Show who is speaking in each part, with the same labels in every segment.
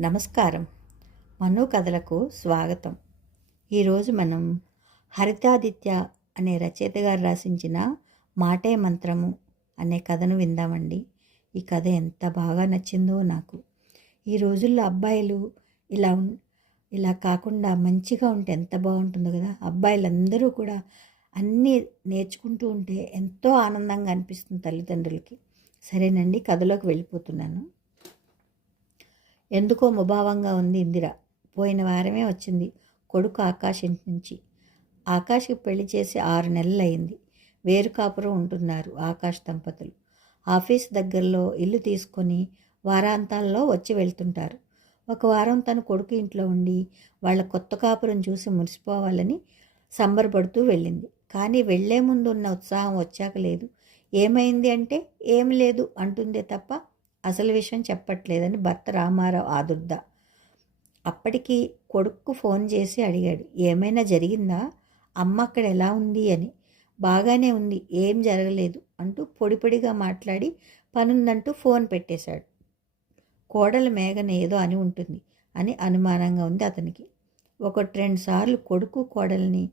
Speaker 1: నమస్కారం. మను కథలకు స్వాగతం ఈరోజు మనం హరితాదిత్య అనే రచయిత గారు రాసించిన మాటే మంత్రము అనే కథను విందామండి. ఈ కథ ఎంత బాగా నచ్చిందో నాకు. ఈ రోజుల్లో అబ్బాయిలు ఇలా ఇలా కాకుండా మంచిగా ఉంటే ఎంత బాగుంటుందో కదా. అబ్బాయిలందరూ కూడా అన్నీ నేర్చుకుంటూ ఉంటే ఎంతో ఆనందంగా అనిపిస్తుంది తల్లిదండ్రులకి. సరేనండి కథలోకి వెళ్ళిపోతున్నాను. ఎందుకో ముభావంగా ఉంది ఇందిర. పోయిన వారమే వచ్చింది కొడుకు ఆకాశ్ ఇంటి నుంచి. ఆకాష్కి పెళ్ళి చేసి ఆరు నెలలు అయింది వేరు కాపురం ఉంటున్నారు ఆకాష్ దంపతులు. ఆఫీస్ దగ్గరలో ఇల్లు తీసుకొని వారాంతాల్లో వచ్చి వెళ్తుంటారు. ఒక వారం తన కొడుకు ఇంట్లో ఉండి వాళ్ళ కొత్త కాపురం చూసి మురిసిపోవాలని సంబరపడుతూ వెళ్ళింది. కానీ వెళ్ళే ముందు ఉన్న ఉత్సాహం వచ్చాక లేదు. ఏమైంది అంటే ఏం లేదు అంటుందే తప్ప అసలు విషయం చెప్పట్లేదని భర్త రామారావు ఆదుర్ద. అప్పటికి కొడుక్కు ఫోన్ చేసి అడిగాడు ఏమైనా జరిగిందా? అమ్మ అక్కడ ఎలా ఉంది? అని. బాగానే ఉంది ఏం జరగలేదు అంటూ పొడి పొడిగా మాట్లాడి పనుందంటూ ఫోన్ పెట్టేశాడు. కోడల మేఘన ఏదో అని ఉంటుంది అని అనుమానంగా ఉంది అతనికి. ఒకటి రెండు సార్లు కొడుకు కోడల్ని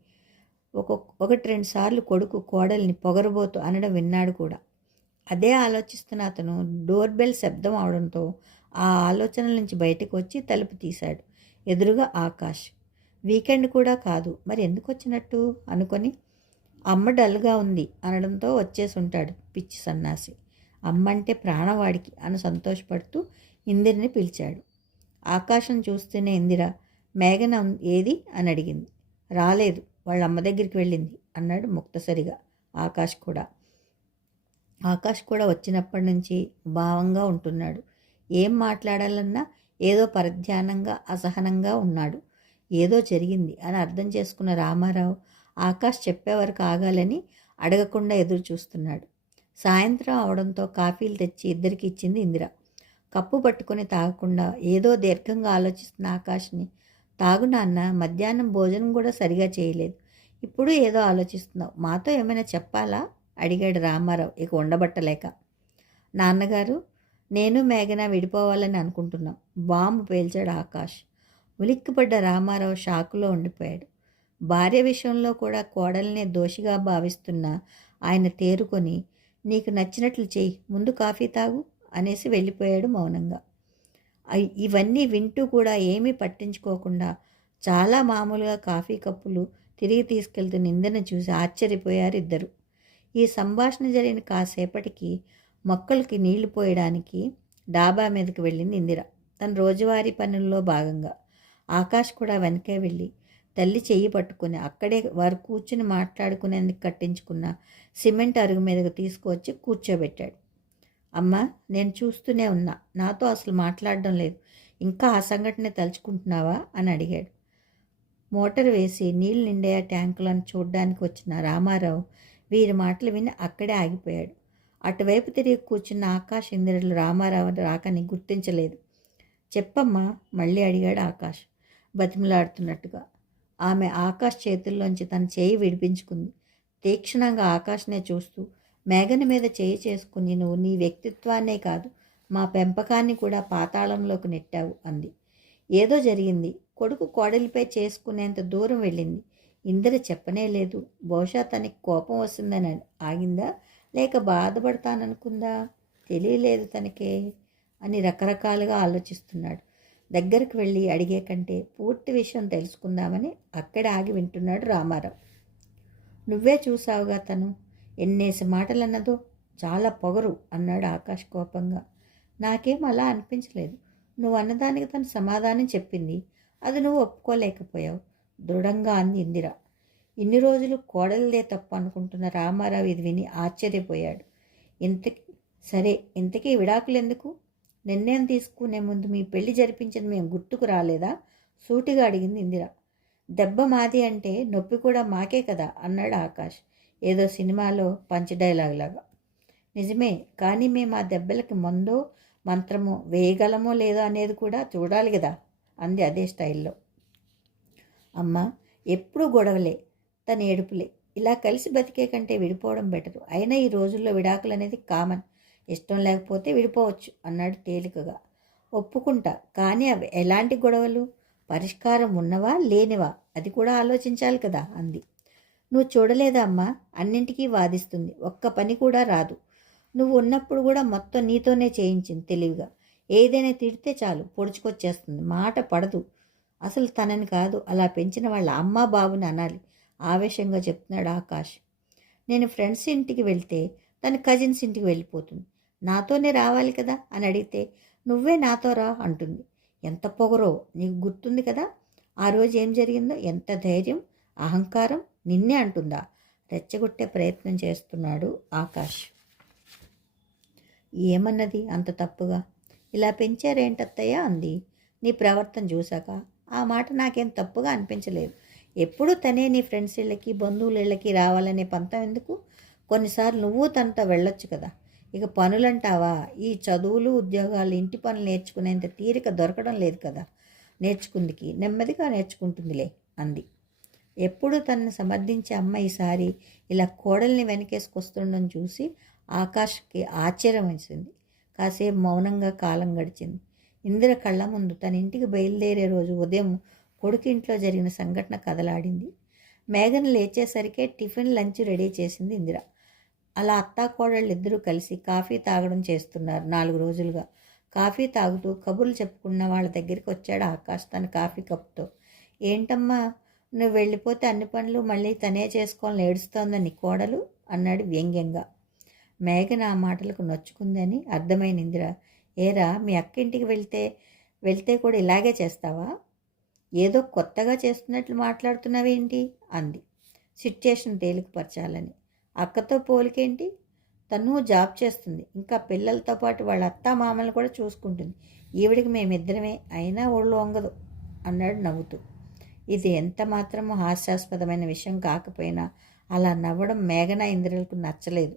Speaker 1: ఒక ఒకటి రెండు సార్లు కొడుకు కోడల్ని పొగరబోతు అనడం విన్నాడు కూడా. అదే ఆలోచిస్తున్న అతను డోర్ బెల్ శబ్దం అవడంతో ఆ ఆలోచనల నుంచి బయటకు వచ్చి తలుపు తీశాడు. ఎదురుగా ఆకాష్ వీకెండ్ కూడా కాదు మరి ఎందుకు వచ్చినట్టు అనుకొని అమ్మ డల్గా ఉంది అనడంతో వచ్చేసి ఉంటాడు పిచ్చి సన్నాసి. అమ్మ అంటే ప్రాణవాడికి అని సంతోషపడుతూ ఇందిరిని పిలిచాడు. ఆకాశం చూస్తూనే ఇందిర మేఘన ఏది అని అడిగింది. రాలేదు వాళ్ళ అమ్మ దగ్గరికి వెళ్ళింది అన్నాడు ముక్తసరిగా ఆకాష్ కూడా. ఆకాష్ కూడా వచ్చినప్పటి నుంచి భావంగా ఉంటున్నాడు. ఏం మాట్లాడాలన్నా ఏదో పరధ్యానంగా అసహనంగా ఉన్నాడు. ఏదో జరిగింది అని అర్థం చేసుకున్న రామారావు ఆకాష్ చెప్పే వరకు ఆగాలని అడగకుండా ఎదురు చూస్తున్నాడు. సాయంత్రం అవడంతో కాఫీలు తెచ్చి ఇద్దరికి ఇచ్చింది ఇందిర. కప్పు పట్టుకొని తాగకుండా ఏదో దీర్ఘంగా ఆలోచిస్తున్న ఆకాష్ని తాగు నాన్న మధ్యాహ్నం భోజనం కూడా సరిగా చేయలేదు. ఇప్పుడు ఏదో ఆలోచిస్తున్నావు. మాతో ఏమైనా చెప్పాలా? అడిగాడు రామారావు. ఇక ఉండబట్టలేక. నాన్నగారు నేను మేఘన విడిపోవాలని అనుకుంటున్నాం. బాంబు పేల్చాడు ఆకాష్. ఉలిక్కిపడ్డ రామారావు షాకులో ఉండిపోయాడు. భార్య విషయంలో కూడా కోడల్నే దోషిగా భావిస్తున్న ఆయన తేరుకొని నీకు నచ్చినట్లు చెయ్యి. ముందు కాఫీ తాగు అనేసి వెళ్ళిపోయాడు మౌనంగా. ఇవన్నీ వింటూ కూడా ఏమీ పట్టించుకోకుండా చాలా మామూలుగా కాఫీ కప్పులు తిరిగి తీసుకెళ్తున్న నిందన చూసి ఆశ్చర్యపోయారు ఇద్దరు. ఈ సంభాషణ జరిగిన కాసేపటికి మొక్కలకి నీళ్ళు పోయడానికి డాబా మీదకి వెళ్ళింది ఇందిర. తన రోజువారీ పనుల్లో భాగంగా. ఆకాష్ కూడా వెనకే వెళ్ళి తల్లి చెయ్యి పట్టుకుని అక్కడే వారు కూర్చుని మాట్లాడుకునేందుకు కట్టించుకున్న సిమెంట్ అరుగు మీదకు తీసుకువచ్చి కూర్చోబెట్టాడు. అమ్మా నేను చూస్తూనే ఉన్నా. నాతో అసలు మాట్లాడడం లేదు. ఇంకా ఆ సంఘటన తలుచుకుంటున్నావా? అని అడిగాడు. మోటార్ వేసి నీళ్ళు నిండే ట్యాంకులను చూడ్డానికి వచ్చిన రామారావు వీరి మాటలు విని అక్కడే ఆగిపోయాడు. అటువైపు తిరిగి కూర్చున్న ఆకాష్ ఇంద్రులు రామారావు రాకని గుర్తించలేదు. చెప్పమ్మా మళ్ళీ అడిగాడు ఆకాష్ బతిమలాడుతున్నట్టుగా. ఆమె ఆకాష్ చేతుల్లోంచి తన చేయి విడిపించుకుంది. తీక్షణంగా ఆకాష్నే చూస్తూ మేఘన మీద చేయి చేసుకుని నువ్వు నీ వ్యక్తిత్వాన్నే కాదు మా పెంపకాన్ని కూడా పాతాళంలోకి నెట్టావు అంది. ఏదో జరిగింది. కొడుకు కోడలిపై చేసుకునేంత దూరం వెళ్ళింది. ఇందిర చెప్పనే లేదు. బహుశా తనకి కోపం వస్తుందని ఆగిందా? లేక బాధపడతాననుకుందా? తెలియలేదు తనకే అని రకరకాలుగా ఆలోచిస్తున్నాడు. దగ్గరికి వెళ్ళి అడిగే కంటే పూర్తి విషయం తెలుసుకుందామని అక్కడే ఆగి వింటున్నాడు రామారావు. నువ్వే చూసావుగా తను. ఎన్నేసి మాటలన్నదో చాలా పొగరు అన్నాడు ఆకాష్ కోపంగా. నాకేం అలా అనిపించలేదు. నువ్వు అన్నదానికి తను సమాధానం చెప్పింది. అది నువ్వు ఒప్పుకోలేకపోయావు. దృఢంగా అంది ఇందిరా. ఇన్ని రోజులు కోడలదే తప్పు అనుకుంటున్న రామారావు ఇది విని ఆశ్చర్యపోయాడు. ఇంతకి సరే ఇంతకీ విడాకులు ఎందుకు నిర్ణయం తీసుకునే ముందు మీ పెళ్ళి జరిపించని మేము గుర్తుకు రాలేదా? సూటిగా అడిగింది ఇందిర. దెబ్బ మాది అంటే నొప్పి కూడా మాకే కదా అన్నాడు ఆకాష్ ఏదో సినిమాలో పంచ్ డైలాగ్ లాగా నిజమే కానీ మేము ఆ దెబ్బలకి మందో మంత్రమో వేయగలమో లేదో అనేది కూడా చూడాలి కదా అంది అదే స్టైల్లో. అమ్మ ఎప్పుడూ గొడవలే తన ఏడుపులే. ఇలా కలిసి బతికే కంటే విడిపోవడం బెటరు. అయినా ఈ రోజుల్లో విడాకులు అనేది కామన్. ఇష్టం లేకపోతే విడిపోవచ్చు అన్నాడు తేలికగా. ఒప్పుకుంటా. కానీ అవి ఎలాంటి గొడవలు? పరిష్కారం ఉన్నవా? లేనివా? అది కూడా ఆలోచించాలి కదా అంది. నువ్వు చూడలేదా అమ్మా? అన్నింటికీ వాదిస్తుంది. ఒక్క పని కూడా రాదు. నువ్వు ఉన్నప్పుడు కూడా మొత్తం నీతోనే చేయించింది తెలివిగా. ఏదైనా తిడితే చాలు పొడుచుకొచ్చేస్తుంది. మాట పడదు. అసలు తనని కాదు. అలా పెంచిన వాళ్ళ అమ్మ బాబుని అనాలి. ఆవేశంగా చెప్తున్నాడు ఆకాష్. నేను ఫ్రెండ్స్ ఇంటికి వెళ్తే తన కజిన్స్ ఇంటికి వెళ్ళిపోతుంది. నాతోనే రావాలి కదా? అని అడిగితే నువ్వే నాతో రా అంటుంది. ఎంత పొగరో నీకు గుర్తుంది కదా? ఆ రోజు ఏం జరిగిందో ఎంత ధైర్యం అహంకారం నిన్నే అంటుందా? రెచ్చగొట్టే ప్రయత్నం చేస్తున్నాడు ఆకాష్. ఏమన్నది అంత తప్పుగా? ఇలా పెంచారేంటత్తయ్యా? అంది. నీ ప్రవర్తన చూశాక. ఆ మాట నాకేం తప్పుగా అనిపించలేదు. ఎప్పుడు తనే నీ ఫ్రెండ్స్ ఇళ్ళకి బంధువుల ఇళ్ళకి రావాలనే పంతం ఎందుకు? కొన్నిసార్లు నువ్వు తనతో వెళ్ళొచ్చు కదా. ఇక పనులంటావా? ఈ చదువులు ఉద్యోగాలు ఇంటి పనులు నేర్చుకునేంత తీరిక దొరకడం లేదు కదా. నేర్చుకుందికి నెమ్మదిగా నేర్చుకుంటుందిలే అంది. ఎప్పుడు తనని సమర్థించే అమ్మ ఈసారి ఇలా కోడల్ని వెనకేసుకొస్తుండడం చూసి ఆకాష్కి ఆశ్చర్యం వేసింది. కాసేపు మౌనంగా కాలం గడిచింది. ఇందిర కళ్ళ ముందు తన ఇంటికి బయలుదేరే రోజు ఉదయం కొడుకింట్లో జరిగిన సంఘటన కదలాడింది. మేఘన్ లేచేసరికే టిఫిన్ లంచ్ రెడీ చేసింది ఇందిర. అలా అత్తా కోడళ్ళు ఇద్దరూ కలిసి కాఫీ తాగడం చేస్తున్నారు నాలుగు రోజులుగా. కాఫీ తాగుతూ కబుర్లు చెప్పుకున్న వాళ్ళ దగ్గరికి వచ్చాడు ఆకాష్ తన కాఫీ కప్తో ఏంటమ్మా నువ్వు వెళ్ళిపోతే అన్ని పనులు మళ్ళీ తనే చేసుకోవాలని ఏడుస్తోందని కోడలు? అన్నాడు వ్యంగ్యంగా. మేఘన ఆ మాటలకు నొచ్చుకుందని అర్థమైందిరా ఇందిర. ఏరా మీ అక్క ఇంటికి వెళ్తే వెళ్తే కూడా ఇలాగే చేస్తావా? ఏదో కొత్తగా చేస్తున్నట్లు మాట్లాడుతున్నావేంటి? అంది. సిచ్యుయేషన్ తేలికపరచాలని. అక్కతో పోలికేంటి? తను జాబ్ చేస్తుంది. ఇంకా పిల్లలతో పాటు వాళ్ళ అత్త మామలు కూడా చూసుకుంటుంది. ఈవిడికి మేమిద్దరమే. అయినా ఒళ్ళు వంగదు అన్నాడు నవ్వుతూ. ఇది ఎంత మాత్రమో హాస్యాస్పదమైన విషయం కాకపోయినా అలా నవ్వడం మేఘన ఇంద్రులకు నచ్చలేదు.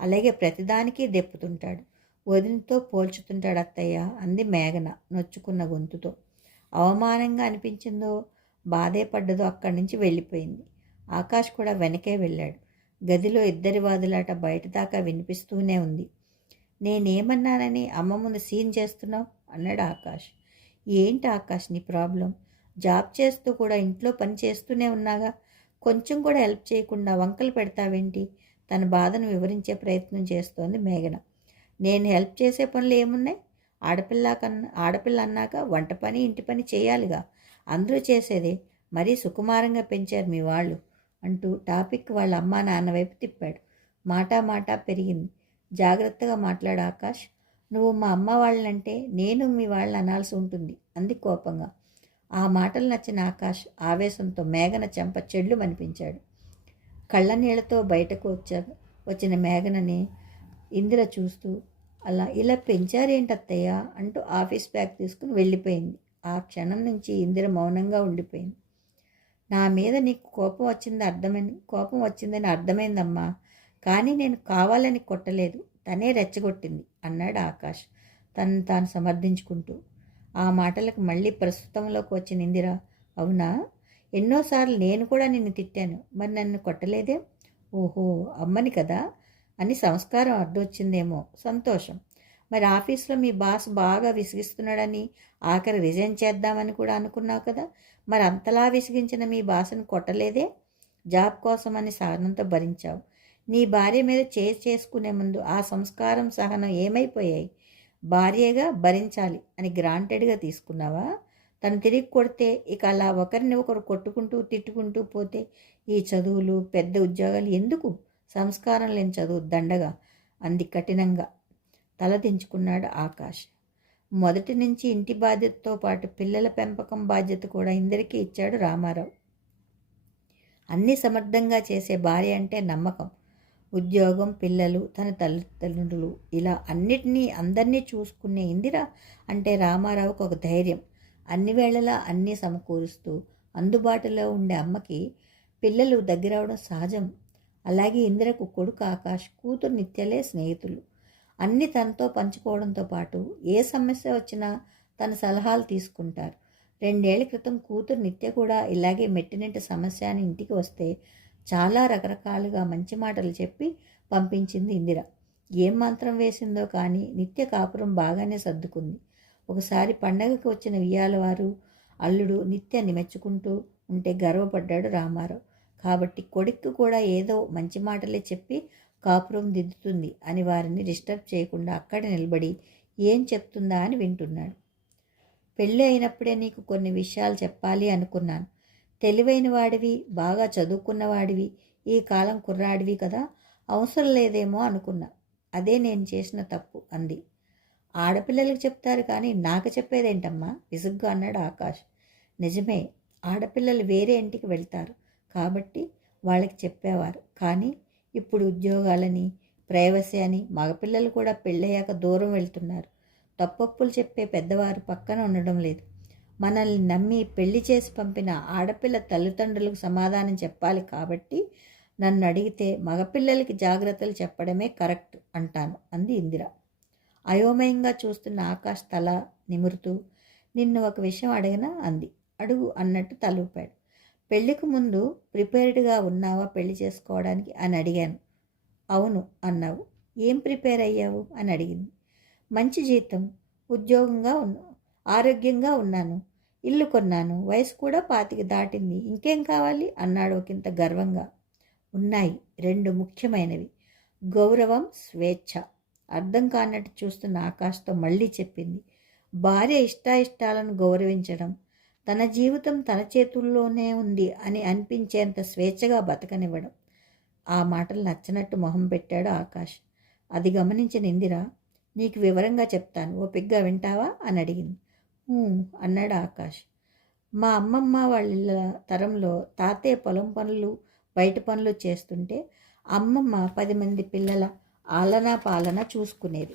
Speaker 1: అలాగే ప్రతిదానికి దెప్పుతుంటాడు. వదినతో పోల్చుతుంటాడు అత్తయ్య అంది మేఘన నొచ్చుకున్న గొంతుతో. అవమానంగా అనిపించిందో బాధే పడ్డదో అక్కడి నుంచి వెళ్ళిపోయింది. ఆకాష్ కూడా వెనకే వెళ్ళాడు. గదిలో ఇద్దరి వాదులాట బయట దాకా వినిపిస్తూనే ఉంది. నేనేమన్నానని అమ్మ ముందు సీన్ చేస్తున్నావు? అన్నాడు ఆకాష్. ఏంటి ఆకాష్ నీ ప్రాబ్లం? జాబ్ చేస్తూ కూడా ఇంట్లో పని చేస్తూనే ఉన్నాగా? కొంచెం కూడా హెల్ప్ చేయకుండా వంకలు పెడతావేంటి? తన బాధను వివరించే ప్రయత్నం చేస్తోంది మేఘన. నేను హెల్ప్ చేసే పనులు ఏమున్నాయి? ఆడపిల్ల కన్నా ఆడపిల్ల అన్నాక వంట పని ఇంటి పని చేయాలిగా. అందరూ చేసేదే. మరీ సుకుమారంగా పెంచారు మీ వాళ్ళు అంటూ టాపిక్ వాళ్ళ అమ్మా నాన్న వైపు తిప్పాడు. మాటా మాటా పెరిగింది. జాగ్రత్తగా మాట్లాడు ఆకాష్. నువ్వు మా అమ్మ వాళ్ళంటే నేను మీ వాళ్ళని అనాల్సి ఉంటుంది. అంది కోపంగా. ఆ మాటలు నచ్చిన ఆకాష్ ఆవేశంతో మేఘన చెంప చెడ్లు అనిపించాడు కళ్ళ నీళ్ళతో బయటకు వచ్చా వచ్చిన మేఘనని ఇందిర చూస్తూ అలా ఇలా పెంచారేంటి అత్తయ్య అంటూ ఆఫీస్ బ్యాగ్ తీసుకుని వెళ్ళిపోయింది. ఆ క్షణం నుంచి ఇందిర మౌనంగా ఉండిపోయింది. నా మీద నీకు కోపం వచ్చింది అర్థమైంది కోపం వచ్చిందని అర్థమైందమ్మా. కానీ నేను కావాలని కొట్టలేదు. తనే రెచ్చగొట్టింది అన్నాడు ఆకాష్ తను తాను సమర్థించుకుంటూ. ఆ మాటలకు మళ్ళీ ప్రస్తుతంలోకి వచ్చిన ఇందిర అవునా? ఎన్నోసార్లు నేను కూడా నిన్ను తిట్టాను. మరి నన్ను కొట్టలేదే? ఓహో అమ్మని కదా. అని సంస్కారం అడ్డొచ్చిందేమో. సంతోషం. మరి ఆఫీస్లో మీ బాస్ బాగా విసిగిస్తున్నాడని ఆఖరి రిజైన్ చేద్దామని కూడా అనుకున్నావు కదా? మరి అంతలా విసిగించిన మీ బాసును కొట్టలేదే? జాబ్ కోసమని సహనంతో భరించావు. నీ భార్య మీద చేసి చేసుకునే ముందు ఆ సంస్కారం సహనం ఏమైపోయాయి? భార్యగా భరించాలి అని గ్రాంటెడ్గా తీసుకున్నావా? తను తిరిగి కొడితే ఇక అలా ఒకరిని ఒకరు కొట్టుకుంటూ తిట్టుకుంటూ పోతే ఈ చదువులు పెద్ద ఉద్యోగాలు ఎందుకు? సంస్కారం లేని చదువు దండగా అంది కఠినంగా. తలదించుకున్నాడు ఆకాష్. మొదటి నుంచి ఇంటి బాధ్యతతో పాటు పిల్లల పెంపకం బాధ్యత కూడా ఇందరికీ ఇచ్చాడు రామారావు. అన్ని సమర్థంగా చేసే భార్య అంటే నమ్మకం. ఉద్యోగం పిల్లలు తన తల్లిదండ్రులు. ఇలా అన్నిటినీ అందరినీ చూసుకునే ఇందిర అంటే రామారావుకు ఒక ధైర్యం. అన్ని వేళలా అన్నీ సమకూరుస్తూ అందుబాటులో ఉండే అమ్మకి పిల్లలు దగ్గరవడం సహజం. అలాగే ఇందిరకు కొడుకు ఆకాష్ కూతురు నిత్యలే స్నేహితులు. అన్ని తనతో పంచుకోవడంతో పాటు ఏ సమస్య వచ్చినా తన సలహాలు తీసుకుంటారు. రెండేళ్ళ క్రితం కూతురు నిత్య కూడా ఇలాగే మెట్టినట్టు సమస్య అని ఇంటికి వస్తే చాలా రకరకాలుగా మంచి మాటలు చెప్పి పంపించింది ఇందిర. ఏం మంత్రం వేసిందో కానీ నిత్య కాపురం బాగానే సర్దుకుంది. ఒకసారి పండగకు వచ్చిన వియ్యాలవారు అల్లుడు నిత్యాన్ని మెచ్చుకుంటూ ఉంటే గర్వపడ్డాడు రామారావు. కాబట్టి కొడుక్కి కూడా ఏదో మంచి మాటలే చెప్పి కాపురం దిద్దుతుంది అని వారిని డిస్టర్బ్ చేయకుండా అక్కడ నిలబడి ఏం చెప్తుందా అని వింటున్నాడు. పెళ్ళి అయినప్పుడే నీకు కొన్ని విషయాలు చెప్పాలి అనుకున్నాను. తెలివైన వాడివి బాగా చదువుకున్న వాడివి ఈ కాలం కుర్రాడివి కదా అవసరం లేదేమో అనుకున్నా. అదే నేను చేసిన తప్పు అంది. ఆడపిల్లలకు చెప్తారు కానీ నాకు చెప్పేదేంటమ్మా? విసుగ్గా అన్నాడు ఆకాష్. నిజమే ఆడపిల్లలు వేరే ఇంటికి వెళ్తారు. కాబట్టి వాళ్ళకి చెప్పేవారు. కానీ ఇప్పుడు ఉద్యోగాలని ప్రైవసీ అని మగపిల్లలు కూడా పెళ్ళయ్యాక దూరం వెళ్తున్నారు. తప్పప్పులు చెప్పే పెద్దవారు పక్కన ఉండడం లేదు. మనల్ని నమ్మి పెళ్ళి చేసి పంపిన ఆడపిల్ల తల్లిదండ్రులకు సమాధానం చెప్పాలి కాబట్టి నన్ను అడిగితే మగపిల్లలకి జాగ్రత్తలు చెప్పడమే కరెక్ట్ అంటాను అంది ఇందిర. అయోమయంగా చూస్తున్న ఆకాష్ తల నిమురుతూ నిన్ను ఒక విషయం అడిగినా? అంది. అడుగు అన్నట్టు తలూపాడు. పెళ్ళికి ముందు ప్రిపేర్డ్గా ఉన్నావా పెళ్ళి చేసుకోవడానికి? అని అడిగాను. అవును అన్నావు. ఏం ప్రిపేర్ అయ్యావు? అని అడిగింది. మంచి జీతం. ఉద్యోగంగా ఉన్న ఆరోగ్యంగా ఉన్నాను. ఇల్లు కొన్నాను. వయసు కూడా పాతికి దాటింది. ఇంకేం కావాలి? అన్నాడు ఒకంత గర్వంగా. ఉన్నాయి. రెండు ముఖ్యమైనవి. గౌరవం స్వేచ్ఛ. అర్థం కానట్టు చూస్తున్న ఆకాష్తో మళ్ళీ చెప్పింది. భార్య ఇష్టాయిష్టాలను గౌరవించడం. తన జీవితం తన చేతుల్లోనే ఉంది అని అనిపించేంత స్వేచ్ఛగా బతకనివ్వడం. ఆ మాటలు నచ్చనట్టు మొహం పెట్టాడు ఆకాష్. అది గమనించిన ఇందిర నీకు వివరంగా చెప్తాను ఓపిగ్గా వింటావా? అని అడిగింది. అన్నాడు ఆకాష్. మా అమ్మమ్మ వాళ్ళ తరంలో తాతయ్య పొలం పనులు బయట పనులు చేస్తుంటే అమ్మమ్మ పది మంది పిల్లల ఆలనా పాలన చూసుకునేది.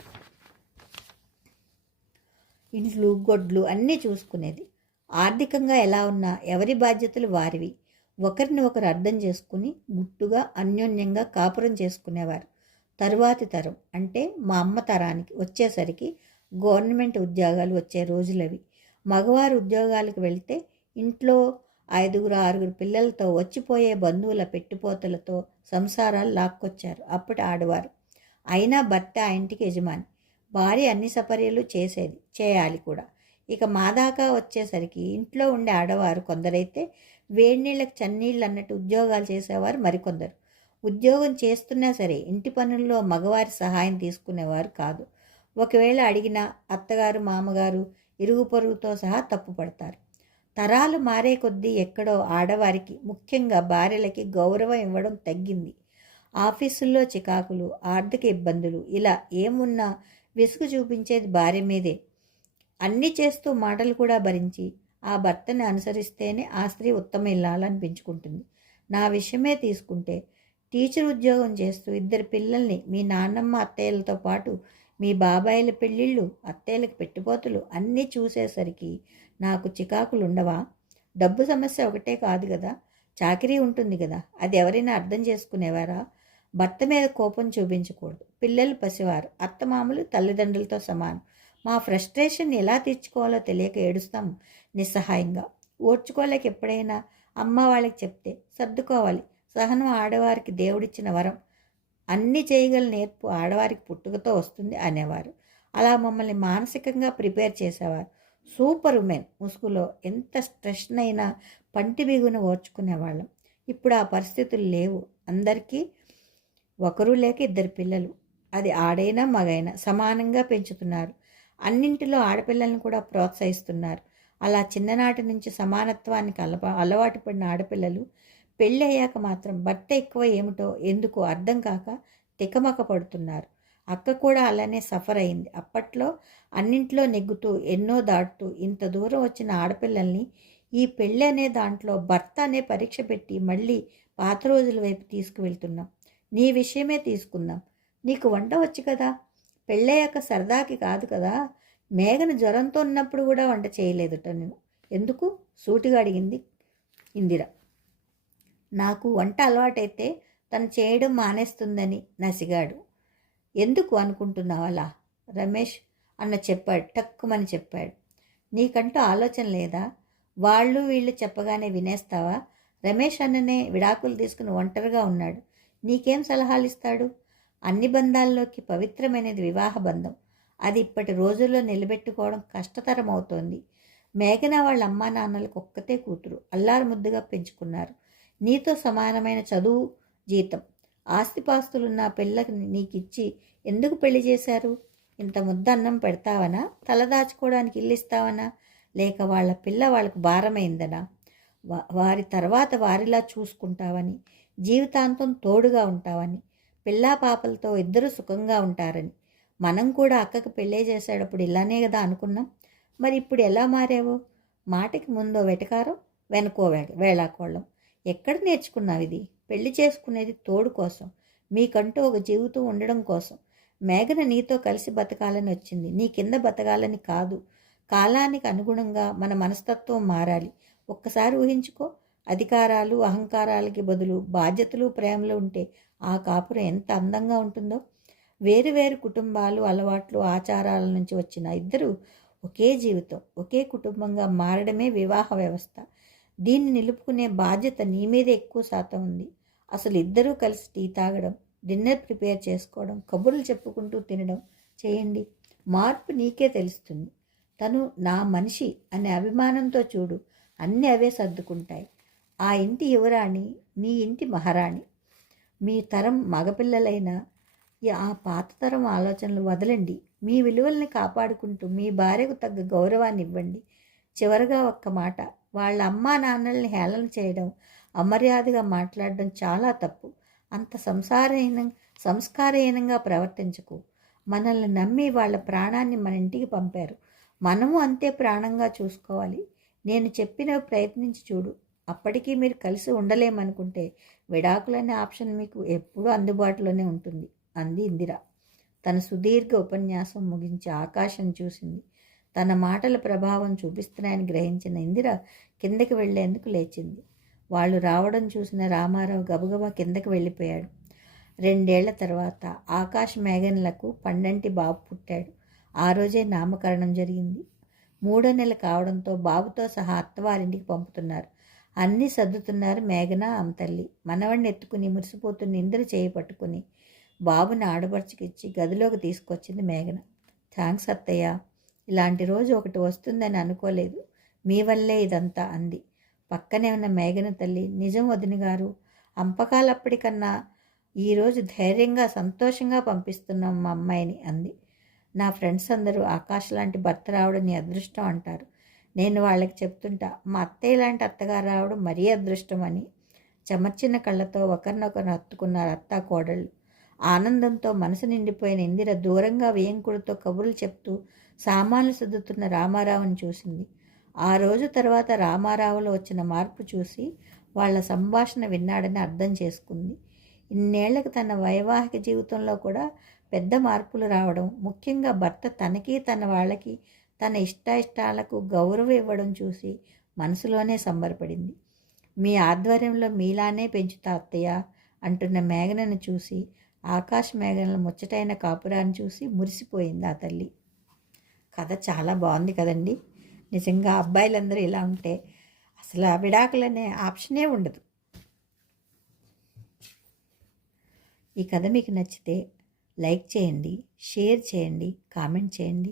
Speaker 1: ఇండ్లు గొడ్లు అన్నీ చూసుకునేది. ఆర్థికంగా ఎలా ఉన్నా ఎవరి బాధ్యతలు వారివి. ఒకరిని ఒకరు అర్థం చేసుకుని గుట్టుగా అన్యోన్యంగా కాపురం చేసుకునేవారు. తరువాతి తరం అంటే మా అమ్మ తరానికి వచ్చేసరికి గవర్నమెంట్ ఉద్యోగాలు వచ్చే రోజులవి. మగవారు ఉద్యోగాలకు వెళ్తే ఇంట్లో ఐదుగురు ఆరుగురు పిల్లలతో వచ్చిపోయే బంధువుల పెట్టుపోతలతో సంసారాలు లాక్కొచ్చారు. అప్పటి ఆడవారు. అయినా భర్త ఆ ఇంటికి యజమాని. భార్య అన్ని సపర్యలు చేసేది చేయాలి కూడా. ఇక మా దాకా వచ్చేసరికి ఇంట్లో ఉండే ఆడవారు కొందరైతే వేడినీళ్ళకి చన్నీళ్ళు అన్నట్టు ఉద్యోగాలు చేసేవారు మరికొందరు. ఉద్యోగం చేస్తున్నా సరే ఇంటి పనుల్లో మగవారి సహాయం తీసుకునేవారు కాదు. ఒకవేళ అడిగినా అత్తగారు మామగారు ఇరుగు పొరుగుతో సహా తప్పుపడతారు తరాలు మారే కొద్దీ ఎక్కడో ఆడవారికి ముఖ్యంగా భార్యలకి గౌరవం ఇవ్వడం తగ్గింది. ఆఫీసుల్లో చికాకులు ఆర్థిక ఇబ్బందులు ఇలా ఏమున్నా విసుగు చూపించేది భార్య మీదే. అన్నీ చేస్తూ మాటలు కూడా భరించి ఆ భర్తని అనుసరిస్తేనే ఆ స్త్రీ ఉత్తమ ఇల్లాలనిపించుకుంటుంది నా విషయమే తీసుకుంటే టీచర్ ఉద్యోగం చేస్తూ ఇద్దరు పిల్లల్ని మీ నాన్నమ్మ అత్తయ్యలతో పాటు మీ బాబాయిల పెళ్ళిళ్ళు అత్తయ్యలకు పెట్టిపోతులు అన్నీ చూసేసరికి నాకు చికాకులు ఉండవా డబ్బు సమస్య ఒకటే కాదు కదా చాకరీ ఉంటుంది కదా అది ఎవరైనా అర్థం చేసుకునేవారా? భర్త మీద కోపం చూపించకూడదు. పిల్లలు పసివారు. అత్తమామలు తల్లిదండ్రులతో సమానం. మా ఫ్రస్ట్రేషన్ ఎలా తీర్చుకోవాలో తెలియక ఏడుస్తాం నిస్సహాయంగా. ఓడ్చుకోలేక ఎప్పుడైనా అమ్మ వాళ్ళకి చెప్తే సర్దుకోవాలి. సహనం ఆడవారికి దేవుడిచ్చిన వరం. అన్ని చేయగల నేర్పు ఆడవారికి పుట్టుకతో వస్తుంది అనేవారు. అలా మమ్మల్ని మానసికంగా ప్రిపేర్ చేసేవారు. సూపర్ ఉమెన్ ముసుగులో ఎంత స్ట్రెస్ అయినా పంటి బిగున ఓర్చుకునేవాళ్ళం. ఇప్పుడు ఆ పరిస్థితులు లేవు. అందరికీ ఒకరు లేక ఇద్దరు పిల్లలు. అది ఆడైనా మగైనా సమానంగా పెంచుతున్నారు. అన్నింటిలో ఆడపిల్లలను కూడా ప్రోత్సహిస్తున్నారు. అలా చిన్ననాటి నుంచి సమానత్వానికి అలవా అలవాటు పడిన ఆడపిల్లలు పెళ్ళి అయ్యాక మాత్రం భర్త ఎక్కువ ఏమిటో ఎందుకు అర్థం కాక తికమక పడుతున్నారు. అక్క కూడా అలానే సఫర్ అయింది. అప్పట్లో అన్నింట్లో నెగ్గుతూ ఎన్నో దాటుతూ ఇంత దూరం వచ్చిన ఆడపిల్లల్ని ఈ పెళ్ళి అనే దాంట్లో భర్త అనే పరీక్ష పెట్టి మళ్ళీ పాత రోజుల వైపు తీసుకువెళ్తున్నాం. నీ విషయమే తీసుకుందాం. నీకు వంట వచ్చు కదా? పెళ్ళయ్యాక సరదాకి కాదు కదా. మేఘన జ్వరంతో ఉన్నప్పుడు కూడా వంట చేయలేదుట నేను. ఎందుకు? సూటిగా అడిగింది ఇందిర. నాకు వంట అలవాటైతే తను చేయడం మానేస్తుందని నసిగాడు. ఎందుకు అనుకుంటున్నావు అలా? రమేష్ అన్న చెప్పాడు టక్కుమని చెప్పాడు. నీకంటూ ఆలోచన లేదా? వాళ్ళు వీళ్ళు చెప్పగానే వినేస్తావా? రమేష్ అన్ననే విడాకులు తీసుకుని ఒంటరిగా ఉన్నాడు. నీకేం సలహాలు ఇస్తాడు అన్ని బంధాల్లోకి పవిత్రమైనది వివాహ బంధం. అది ఇప్పటి రోజుల్లో నిలబెట్టుకోవడం కష్టతరం అవుతోంది మేఘన వాళ్ళ అమ్మా నాన్నలకు ఒక్కతే కూతురు. అల్లారు ముద్దుగా పెంచుకున్నారు. నీతో సమానమైన చదువు జీతం. ఆస్తిపాస్తులున్న పిల్లకి నీకిచ్చి ఎందుకు పెళ్ళి చేశారు? ఇంత ముద్ద అన్నం పెడతావనా? తలదాచుకోవడానికి ఇల్లు ఇస్తావనా? లేక వాళ్ళ పిల్ల వాళ్ళకు భారమైందనా? వారి తర్వాత వారిలా చూసుకుంటావని జీవితాంతం తోడుగా ఉంటావని పిల్లా పాపలతో ఇద్దరు సుఖంగా ఉంటారని. మనం కూడా అక్కకు పెళ్ళే చేసేటప్పుడు ఇలానే కదా అనుకున్నాం. మరి ఇప్పుడు ఎలా మారావు? మాటకి ముందో వెటకారం వెనకో వే వేళాకోళం. ఎక్కడ నేర్చుకున్నావు ఇది? పెళ్ళి చేసుకునేది తోడు కోసం. మీకంటూ ఒక జీవితం ఉండడం కోసం. మేఘన నీతో కలిసి బతకాలని వచ్చింది. నీ కింద బతకాలని కాదు. కాలానికి అనుగుణంగా మన మనస్తత్వం మారాలి. ఒక్కసారి ఊహించుకో. అధికారాలు అహంకారాలకి బదులు బాధ్యతలు ప్రేమలు ఉంటే ఆ కాపురం ఎంత అందంగా ఉంటుందో. వేరు వేరు కుటుంబాలు అలవాట్లు ఆచారాల నుంచి వచ్చిన ఇద్దరు ఒకే జీవితం ఒకే కుటుంబంగా మారడమే వివాహ వ్యవస్థ. దీన్ని నిలుపుకునే బాధ్యత నీ మీద ఎక్కువ శాతం ఉంది. అసలు ఇద్దరూ కలిసి టీ తాగడం డిన్నర్ ప్రిపేర్ చేసుకోవడం కబుర్లు చెప్పుకుంటూ తినడం చేయండి. మార్పు నీకే తెలుస్తుంది. తను నా మనిషి అనే అభిమానంతో చూడు అన్నీ అవే సర్దుకుంటాయి. ఆ ఇంటి యువరాణి నీ ఇంటి మహారాణి మీ తరం మగపిల్లలైన ఆ పాత తరం ఆలోచనలు వదలండి. మీ విలువల్ని కాపాడుకుంటూ మీ భార్యకు తగ్గ గౌరవాన్ని ఇవ్వండి. చివరగా ఒక్క మాట వాళ్ళ అమ్మా నాన్నల్ని హేళన చేయడం అమర్యాదగా మాట్లాడడం చాలా తప్పు. అంత సంసారహీనం సంస్కారహీనంగా ప్రవర్తించకు. మనల్ని నమ్మి వాళ్ళ ప్రాణాన్ని మన ఇంటికి పంపారు. మనము అంతే ప్రాణంగా చూసుకోవాలి. నేను చెప్పిన ప్రయత్నించి చూడు. అప్పటికీ మీరు కలిసి ఉండలేమనుకుంటే విడాకులనే ఆప్షన్ మీకు ఎప్పుడూ అందుబాటులోనే ఉంటుంది. అంది ఇందిర. తన సుదీర్ఘ ఉపన్యాసం ముగించి ఆకాశం చూసింది. తన మాటల ప్రభావం చూపిస్తున్నాయని గ్రహించిన ఇందిర కిందకి వెళ్ళేందుకు లేచింది. వాళ్ళు రావడం చూసిన రామారావు గబగబా కిందకి వెళ్ళిపోయాడు. రెండేళ్ళ తర్వాత ఆకాశ్ మేఘన్లకు పండంటి బాబు పుట్టాడు. ఆ రోజే నామకరణం జరిగింది. మూడో నెల కావడంతో బాబుతో సహా అత్తవారింటికి పంపుతున్నారు. అన్నీ సర్దుతున్నారు మేఘన అమ్మతల్లి మనవణ్ణి ఎత్తుకుని మురిసిపోతున్న ఇంద్ర చేయి పట్టుకుని బాబుని ఆడపడుచుకిచ్చి గదిలోకి తీసుకొచ్చింది మేఘన. థ్యాంక్స్ అత్తయ్య. ఇలాంటి రోజు ఒకటి వస్తుందని అనుకోలేదు. మీ వల్లే ఇదంతా అంది. పక్కనే ఉన్న మేఘన తల్లి నిజం వదిన గారు అంపకాలప్పటికన్నా ఈరోజు ధైర్యంగా సంతోషంగా పంపిస్తున్నాం మా అమ్మాయిని అంది. నా ఫ్రెండ్స్ అందరూ ఆకాశ్ లాంటి భర్త రావడం నీ అదృష్టం అంటారు. నేను వాళ్ళకి చెప్తుంటా మా అత్తయ్య లాంటి అత్తగారు రావడం మరీ అదృష్టం అని. చెమర్చిన కళ్ళతో ఒకరినొకరు హత్తుకున్నారు అత్త కోడళ్ళు. ఆనందంతో మనసు నిండిపోయిన ఇందిర దూరంగా వేయంకుడితో కబుర్లు చెప్తూ సామాన్లు సర్దుతున్న రామారావుని చూసింది. ఆ రోజు తర్వాత రామారావులో వచ్చిన మార్పు చూసి వాళ్ళ సంభాషణ విన్నాడని అర్థం చేసుకుంది. ఇన్నేళ్ళకు తన వైవాహిక జీవితంలో కూడా పెద్ద మార్పులు రావడం ముఖ్యంగా భర్త తనకి తన వాళ్ళకి తన ఇష్టాయిష్టాలకు గౌరవం ఇవ్వడం చూసి మనసులోనే సంబరపడింది. మీ ఆధ్వర్యంలో మీలానే పెంచుతా అత్తయ్య అంటున్న మేఘనను చూసి ఆకాశ మేఘనల ముచ్చటైన కాపురాన్ని చూసి మురిసిపోయింది ఆ తల్లి. కథ చాలా బాగుంది కదండి. నిజంగా అబ్బాయిలందరూ ఇలా ఉంటే అసలు ఆ విడాకులనే ఆప్షనే ఉండదు. ఈ కథ మీకు నచ్చితే లైక్ చేయండి షేర్ చేయండి కామెంట్ చేయండి.